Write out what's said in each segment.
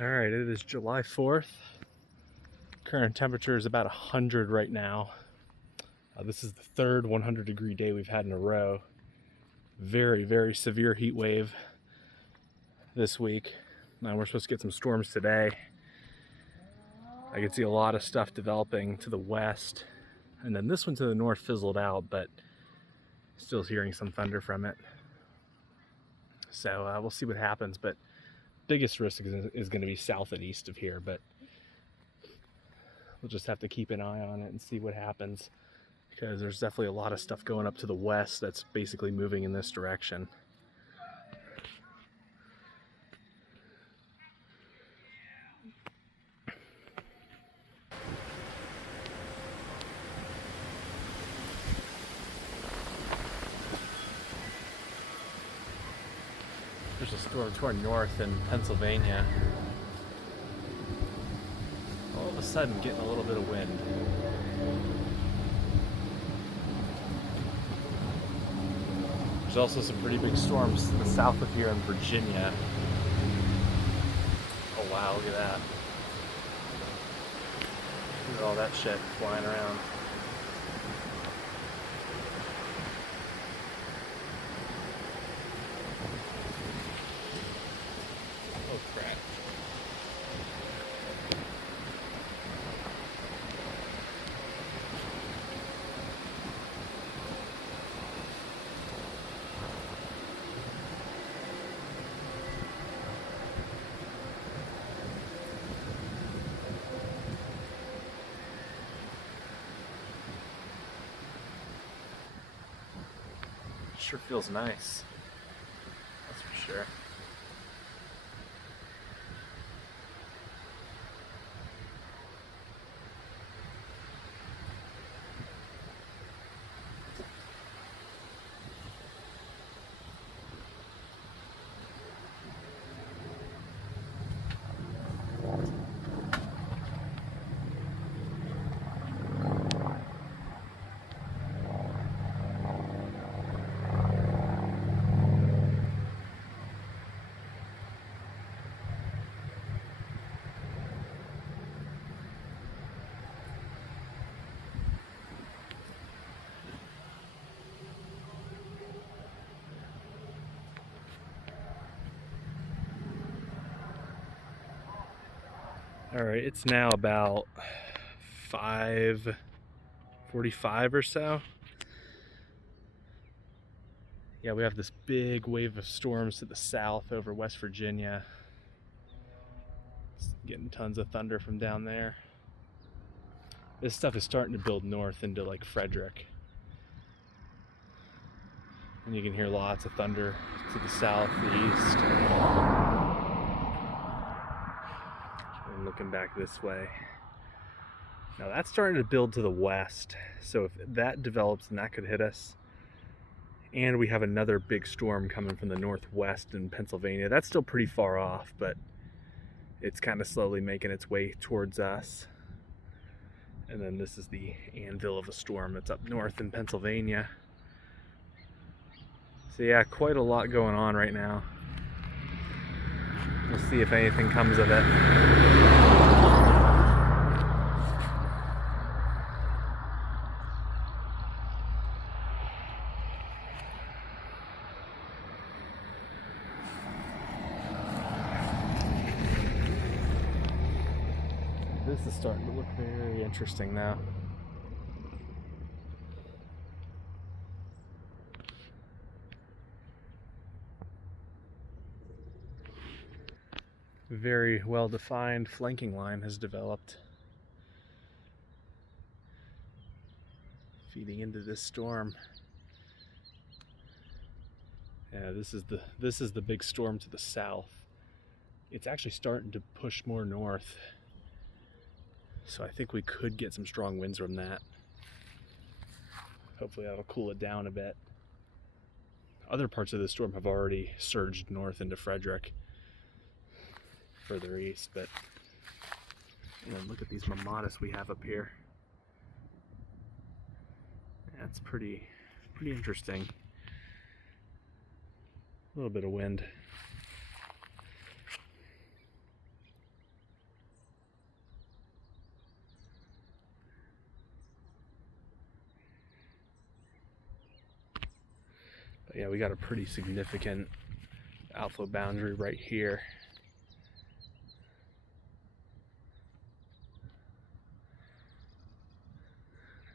All right, it is July 4th. Current temperature is about 100 right now. This is the third 100-degree day we've had in a row. Very, very severe heat wave this week. Now we're supposed to get some storms today. I can see a lot of stuff developing to the west, and then this one to the north fizzled out, but still hearing some thunder from it. So we'll see what happens, but biggest risk is going to be south and east of here, but we'll just have to keep an eye on it and see what happens, because there's definitely a lot of stuff going up to the west that's basically moving in this direction. There's a storm toward north in Pennsylvania. All of a sudden getting a little bit of wind. There's also some pretty big storms to the south of here in Virginia. Oh wow, look at that. Look at all that shit flying around. Oh crap. Sure feels nice. That's for sure. All right, it's now about 5:45 or so. Yeah, we have this big wave of storms to the south over West Virginia. Getting tons of thunder from down there. This stuff is starting to build north into like Frederick. And you can hear lots of thunder to the south, the east. And looking back this way. Now that's starting to build to the west. So if that develops, then that could hit us. And we have another big storm coming from the northwest in Pennsylvania. That's still pretty far off, but it's kind of slowly making its way towards us. And then this is the anvil of a storm that's up north in Pennsylvania. So yeah, quite a lot going on right now. We'll see if anything comes of it. This is starting to look very interesting now. Very well-defined flanking line has developed, feeding into this storm. Yeah, this is the big storm to the south. It's actually starting to push more north, so I think we could get some strong winds from that. Hopefully that'll cool it down a bit. Other parts of the storm have already surged north into Frederick, further east, but look at these mamatas we have up here. That's pretty interesting. A little bit of wind. But yeah, we got a pretty significant outflow boundary right here.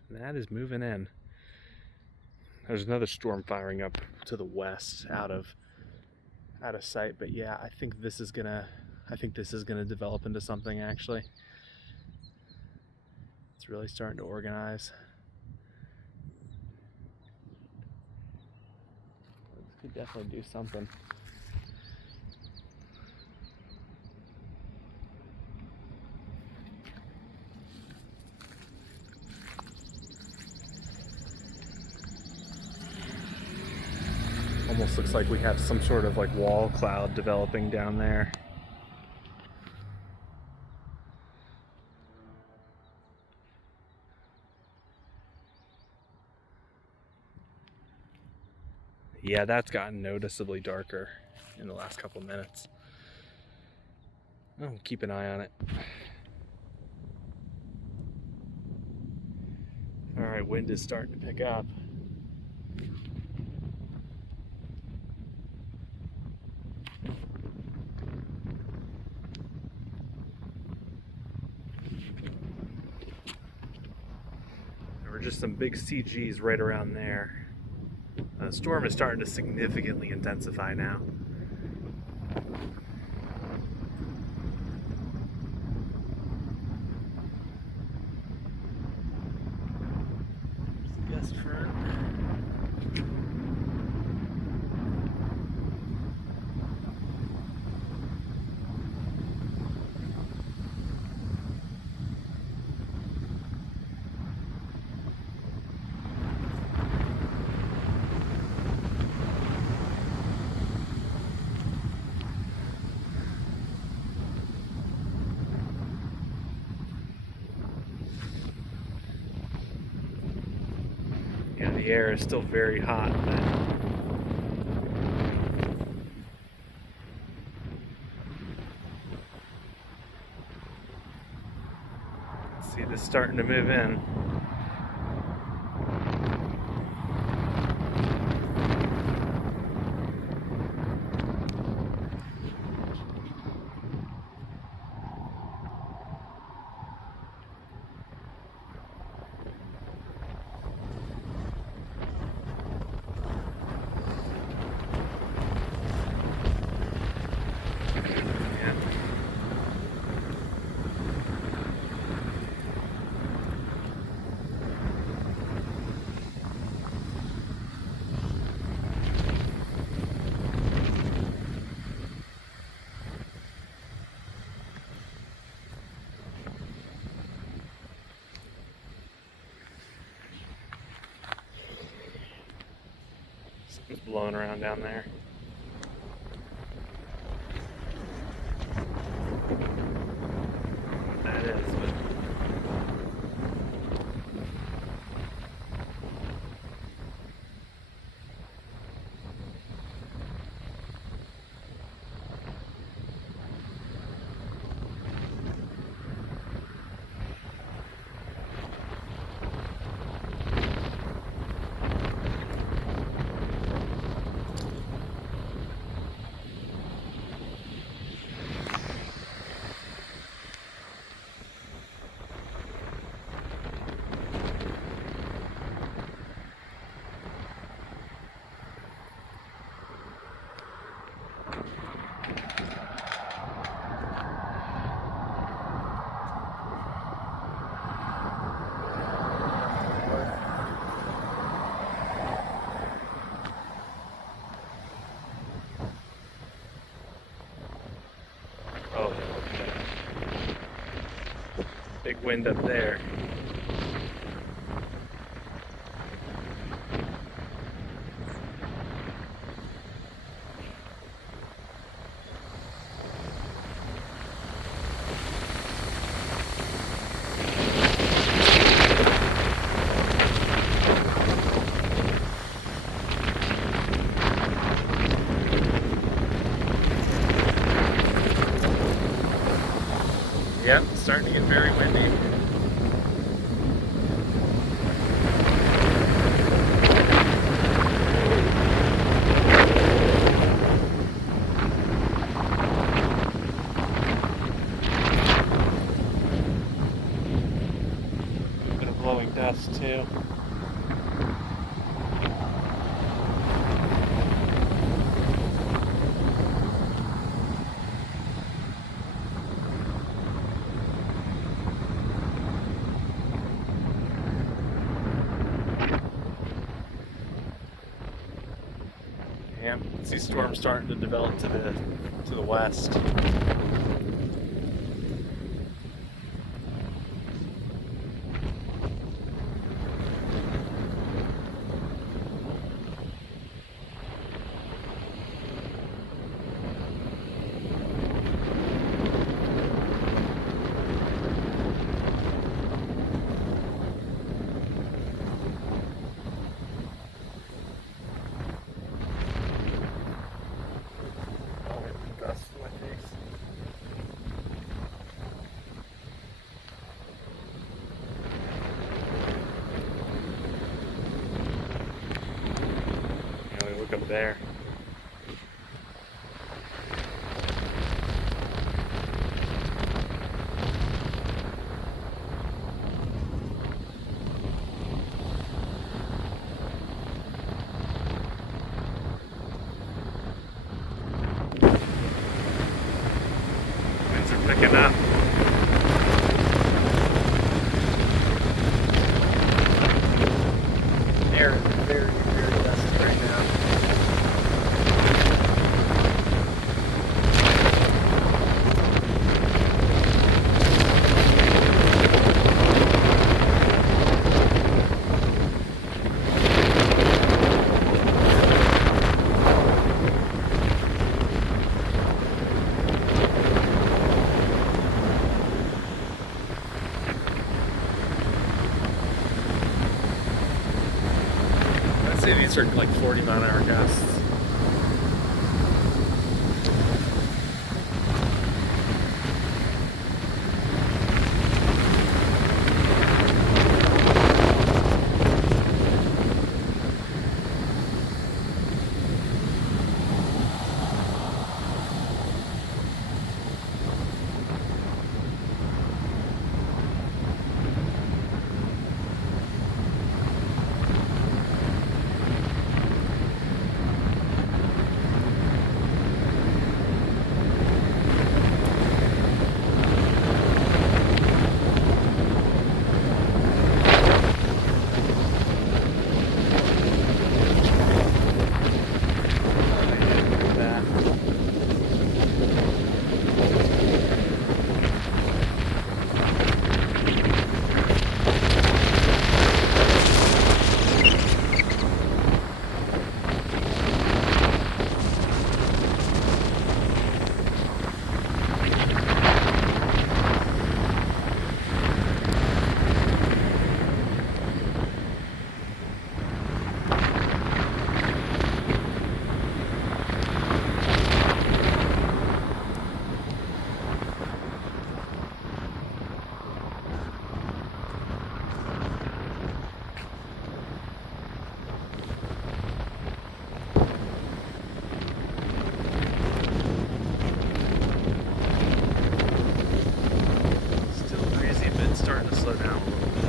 And that is moving in. There's another storm firing up to the west out of sight, but yeah, I think this is gonna develop into something actually. It's really starting to organize. This could definitely do something. Almost looks like we have some sort of like wall cloud developing down there. Yeah, that's gotten noticeably darker in the last couple of minutes. I'll keep an eye on it. All right, wind is starting to pick up. There were just some big CGs right around there. The storm is starting to significantly intensify now. There's the gust front. Yeah, the air is still very hot. See this starting to move in. Something's blowing around down there. I don't know what that is, but oh, big wind up there. Yep, starting to get very windy. gust too. Yeah, see storms starting to develop to the west. Up there. Winds are picking up. Air is very, very dusty right now. These are like 40-mile-an-hour gusts. Starting to slow down a little bit.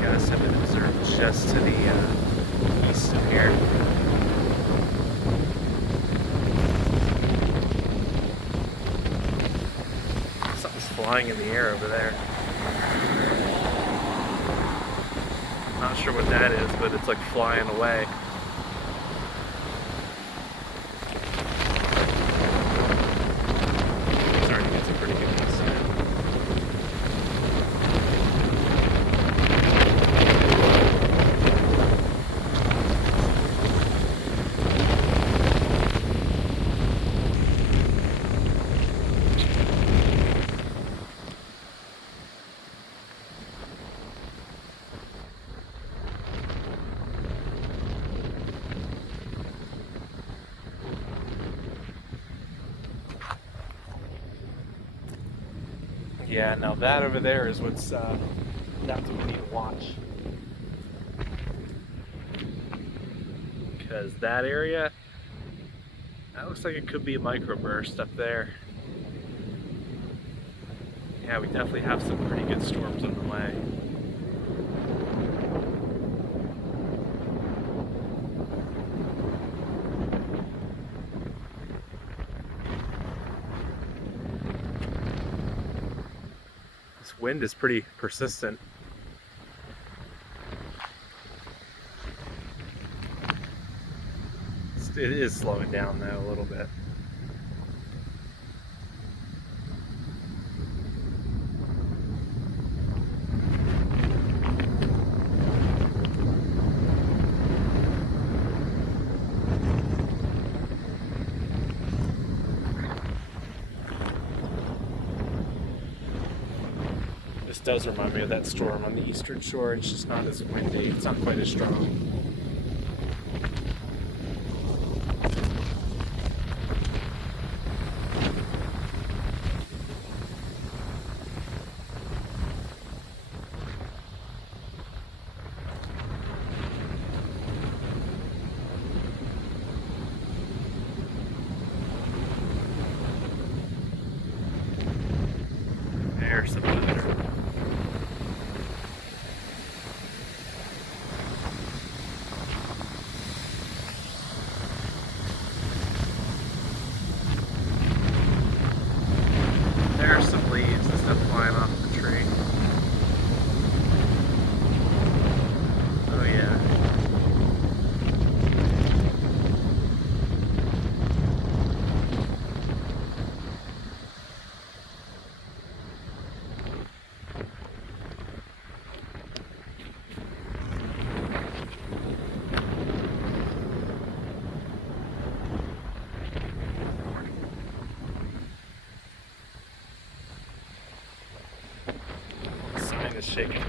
Gusts have been observed just to the east of here. Flying in the air over there. Not sure what that is, but it's like flying away. Starting to get some pretty good gusts now. Yeah, now that over there is that's what we need to watch. Because that area, that looks like it could be a microburst up there. Yeah, we definitely have some pretty good storms on the way. This wind is pretty persistent. It is slowing down though a little bit. This does remind me of that storm on the eastern shore. It's just not as windy. It's not quite as strong. There's some weather. There's some leaves and stuff flying off the tree. Oh yeah. Sign is shaking.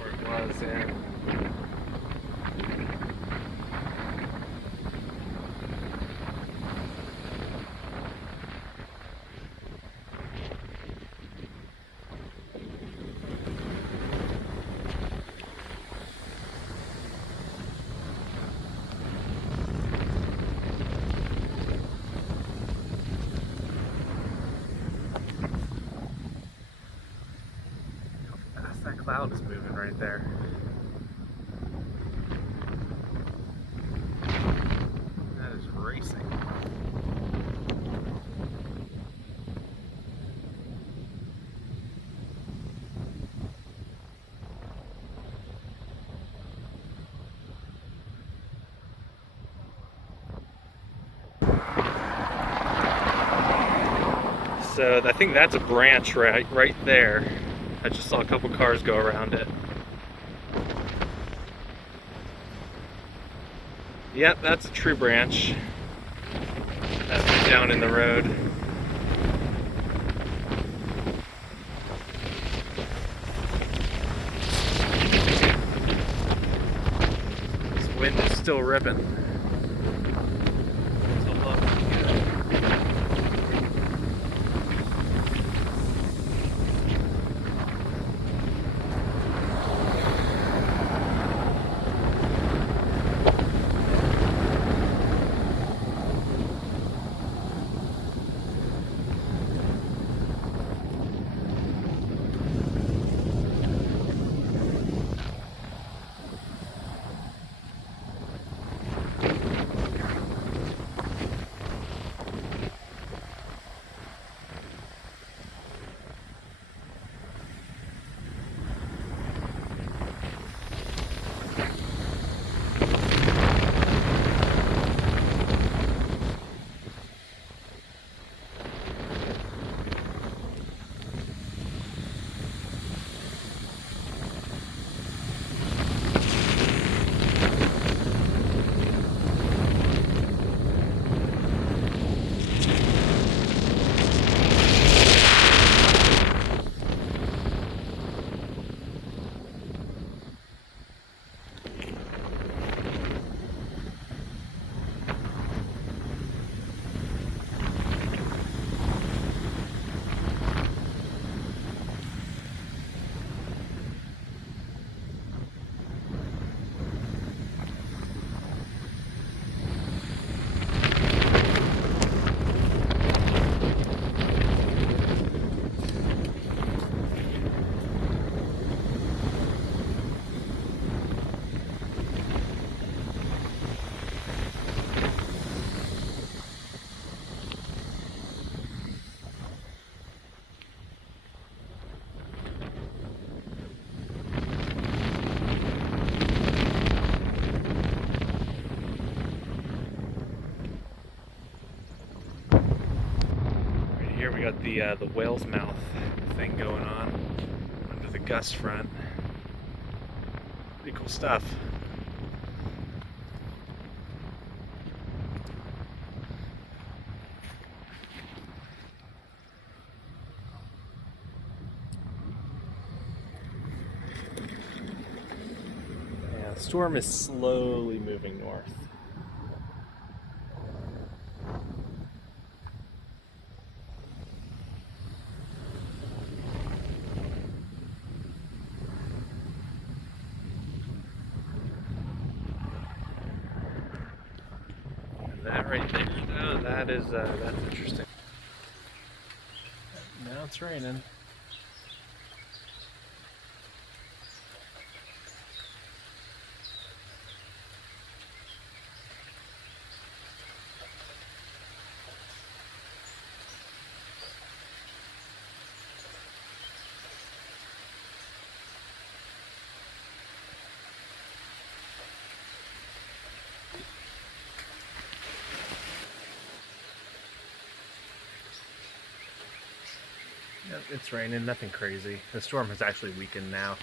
Or it was, yeah. That cloud is moving right there. That is racing. So I think that's a branch right there. I just saw a couple cars go around it. Yep, that's a tree branch. That's down in the road. This wind is still ripping. So look. here we got the whale's mouth thing going on under the gust front. Pretty cool stuff. Yeah, the storm is slowly moving north. That right there, though, that's interesting. Now it's raining. Yep, it's raining, nothing crazy. The storm has actually weakened now.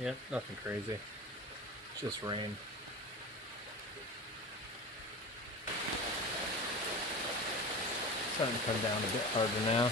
Yep, nothing crazy. It's just rain. Starting to come down a bit harder now.